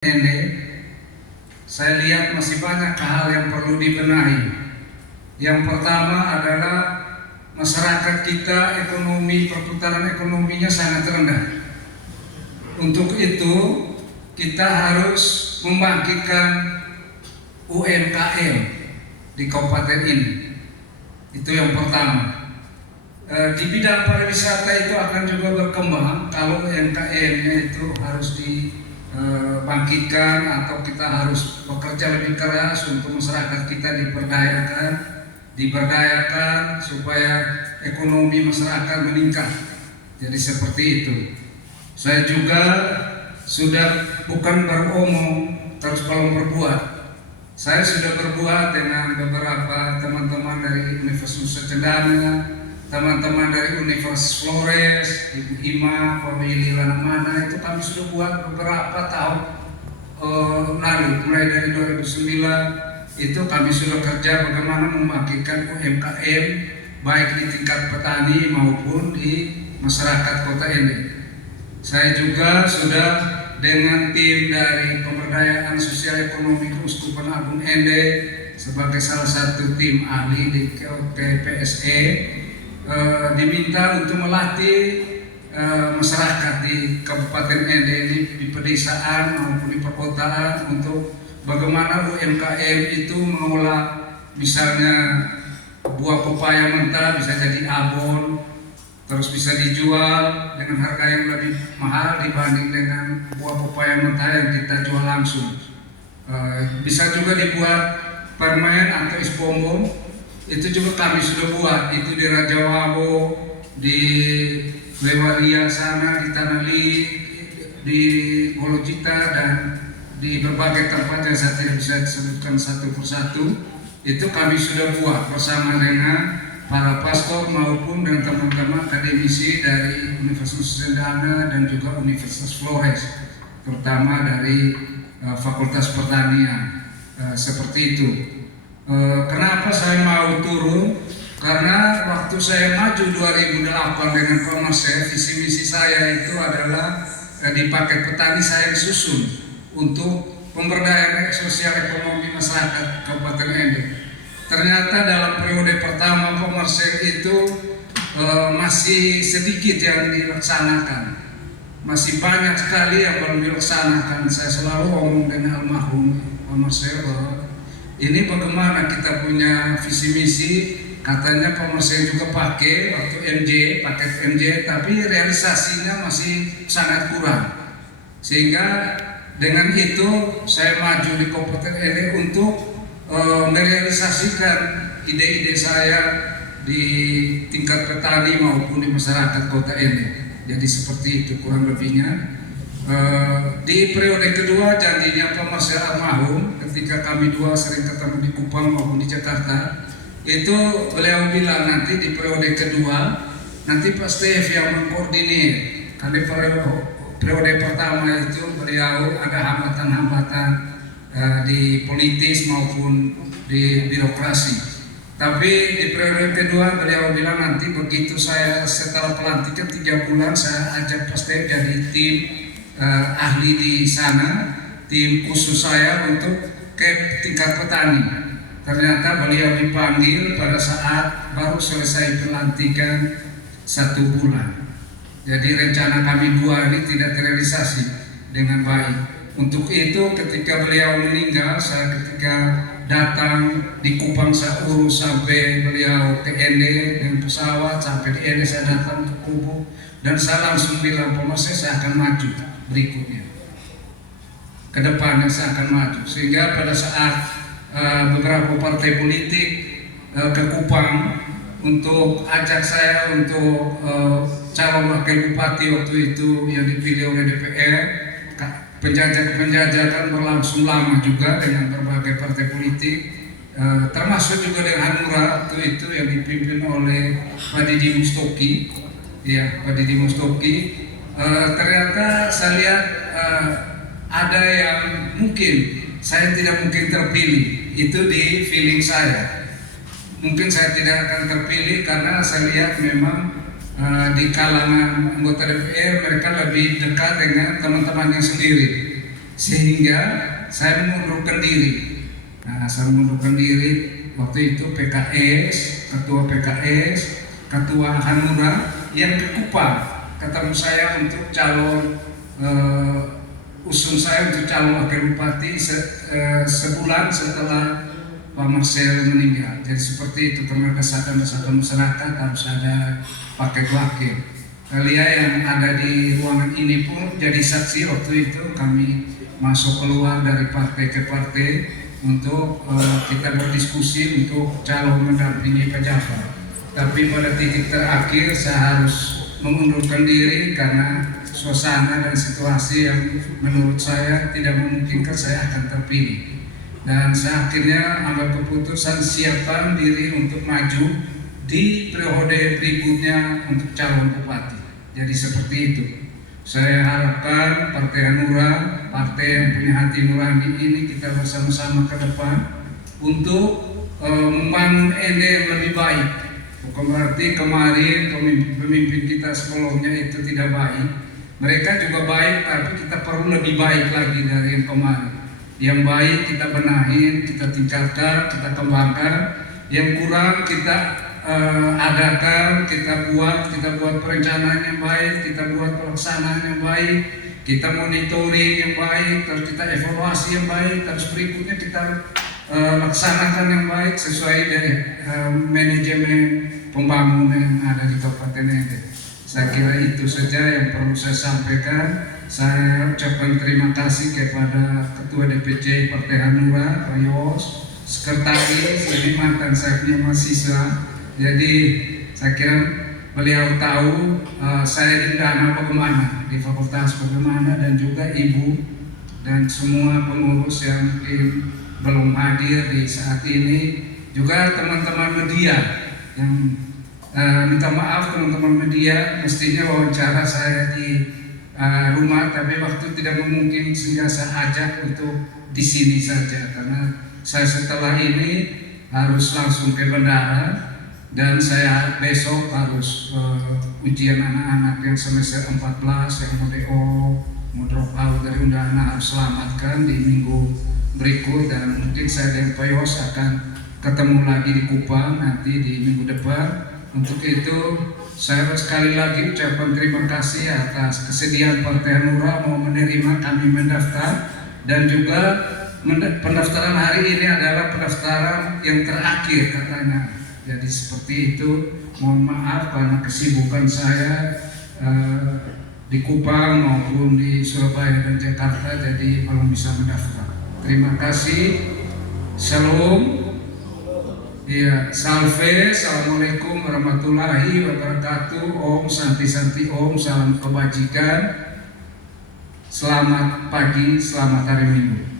Ini saya lihat masih banyak hal yang perlu dibenahi. Yang pertama adalah masyarakat kita perputaran ekonominya sangat rendah. Untuk itu kita harus membangkitkan UMKM di kabupaten ini. Itu yang pertama. Di bidang pariwisata itu akan juga berkembang kalau UMKM-nya itu harus dibangkitkan atau kita harus bekerja lebih keras untuk masyarakat kita diberdayakan supaya ekonomi masyarakat meningkat. Jadi seperti itu. Saya juga sudah bukan beromong terus kalau berbuat. Saya sudah berbuat dengan beberapa teman-teman dari Universitas Cendana, teman-teman dari Universitas Flores, Ibu Hima, Pemilih Lanamana, itu kami sudah buat beberapa tahun lalu, mulai dari 2009 itu kami sudah kerja bagaimana membangkitkan UMKM baik di tingkat petani maupun di masyarakat kota ini. Saya juga sudah dengan tim dari Pemberdayaan Sosial Ekonomi Keuskupan Agung Ende sebagai salah satu tim ahli di KPSE diminta untuk melatih masyarakat di Kabupaten Ende ini di pedesaan maupun di perkotaan untuk bagaimana UMKM itu mengolah misalnya buah pepaya mentah bisa jadi abon, terus bisa dijual dengan harga yang lebih mahal dibanding dengan buah pepaya mentah yang kita jual langsung. Bisa juga dibuat permen atau es bonbon. Itu juga kami sudah buat, itu di Raja Wabo, di Lewalia sana, di Tanali, di Golojita, dan di berbagai tempat yang saya tidak bisa disebutkan satu persatu. Itu kami sudah buat bersama dengan para pastor maupun dengan teman-teman akademisi dari Universitas Cendana dan juga Universitas Flores, terutama dari Fakultas Pertanian, seperti itu. Kenapa saya mau turun? Karena waktu saya maju 2008 dengan Komersil, visi misi saya itu adalah di paket petani saya disusun untuk pemberdayaan sosial ekonomi masyarakat Kabupaten Ende. Ternyata dalam periode pertama Komersil itu masih sedikit yang dilaksanakan, masih banyak sekali yang belum dilaksanakan. Saya selalu ngomong dengan almarhum Komersil bahwa ini bagaimana kita punya visi misi, katanya Komersil juga pakai waktu paket MJ, tapi realisasinya masih sangat kurang. Sehingga dengan itu saya maju di Kabupaten Ende untuk merealisasikan ide-ide saya di tingkat petani maupun di masyarakat kota Ende. Jadi seperti itu kurang lebihnya. Di periode kedua janjinya Komersil almarhum ketika kami dua sering ketemu di Kupang maupun di Jakarta, itu beliau bilang nanti di periode kedua nanti Pak Stef yang mengkoordinir. Karena periode pertama itu beliau ada hambatan-hambatan di politis maupun di birokrasi. Tapi di periode kedua beliau bilang nanti begitu saya setelah pelantikan 3 bulan saya ajak Pak Stef jadi tim ahli di sana, tim khusus saya untuk ke tingkat petani. Ternyata beliau dipanggil pada saat baru selesai pelantikan 1 bulan. Jadi rencana kami dua ini tidak terrealisasi dengan baik. Untuk itu ketika beliau meninggal, saya ketika datang di Kupang saya urus sampai beliau ke Ende dengan pesawat, sampai di Ende saya datang ke Kubu dan saya langsung bilang Komersil saya akan maju berikutnya. Kedepannya saya akan maju. Sehingga pada saat beberapa partai politik ke Kupang untuk ajak saya untuk calon wakil bupati waktu itu yang dipilih oleh DPR, penjajakan berlangsung lama juga dengan berbagai partai politik, termasuk juga dengan Hanura waktu itu yang dipimpin oleh Pak Didi Mustoki. Ya, Pak Didi Mustoki. Ternyata saya lihat ada yang mungkin saya tidak mungkin terpilih, itu di feeling saya. Mungkin saya tidak akan terpilih karena saya lihat memang di kalangan anggota DPR mereka lebih dekat dengan teman-temannya sendiri. sehingga saya mengundurkan diri. Nah, saya mengundurkan diri waktu itu PKS, ketua Hanura yang ke Kupang ketemu saya untuk calon usung saya untuk calon wakil bupati sebulan setelah Pak Marcel meninggal. Jadi seperti itu, karena desakan-desakan masyarakat harus ada paket wakil. Kalian yang ada di ruangan ini pun jadi saksi waktu itu kami masuk keluar dari partai ke partai untuk kita berdiskusi untuk calon mendampingi pejabat. Tapi pada titik terakhir saya harus mengundurkan diri karena suasana dan situasi yang menurut saya tidak memungkinkan saya akan terpilih. Dan saya akhirnya ambil keputusan siapkan diri untuk maju di periode berikutnya untuk calon bupati. Jadi seperti itu. Saya harapkan Partai Hanura, partai yang punya hati nurani ini, kita bersama-sama ke depan untuk membangun Ende yang lebih baik. Bukan berarti kemarin pemimpin kita sebelumnya itu tidak baik. Mereka juga baik, tapi kita perlu lebih baik lagi dari yang kemarin. Yang baik kita benahin, kita tingkatkan, kita kembangkan. Yang kurang kita adakan, kita buat perencanaan yang baik, kita buat pelaksanaan yang baik, kita monitoring yang baik, terus kita evaluasi yang baik, terus berikutnya kita laksanakan yang baik sesuai dari manajemen pembangunan yang ada di Kabupaten Ende. Saya kira itu saja yang perlu saya sampaikan. Saya ucapkan terima kasih kepada Ketua DPC Partai Hanura, Pak Yos, Sekretaris, ini mantan saya punya mahasiswa. Jadi saya kira beliau tahu saya di Undana bagaimana, di fakultas bagaimana, dan juga Ibu dan semua pengurus yang mungkin belum hadir di saat ini, juga teman-teman media yang minta maaf teman-teman media, mestinya wawancara saya di rumah, tapi waktu tidak memungkinkan sehingga saya ajak untuk di sini saja, karena saya setelah ini harus langsung ke bandara dan saya besok harus ujian anak-anak yang semester 14 yang mau drop out dari Undana harus selamatkan di minggu berikut, dan mungkin saya dan Pak Yos akan ketemu lagi di Kupang nanti di minggu depan. Untuk itu saya sekali lagi ucapkan terima kasih atas kesediaan Partai Hanura mau menerima kami mendaftar, dan juga pendaftaran hari ini adalah pendaftaran yang terakhir katanya. Jadi seperti itu, mohon maaf karena kesibukan saya di Kupang maupun di Surabaya dan Jakarta, jadi belum bisa mendaftar. Terima kasih. Shalom. Ya, salve, assalamualaikum warahmatullahi wabarakatuh. Om Santi Santi Om, salam kebajikan. Selamat pagi, selamat hari Minggu.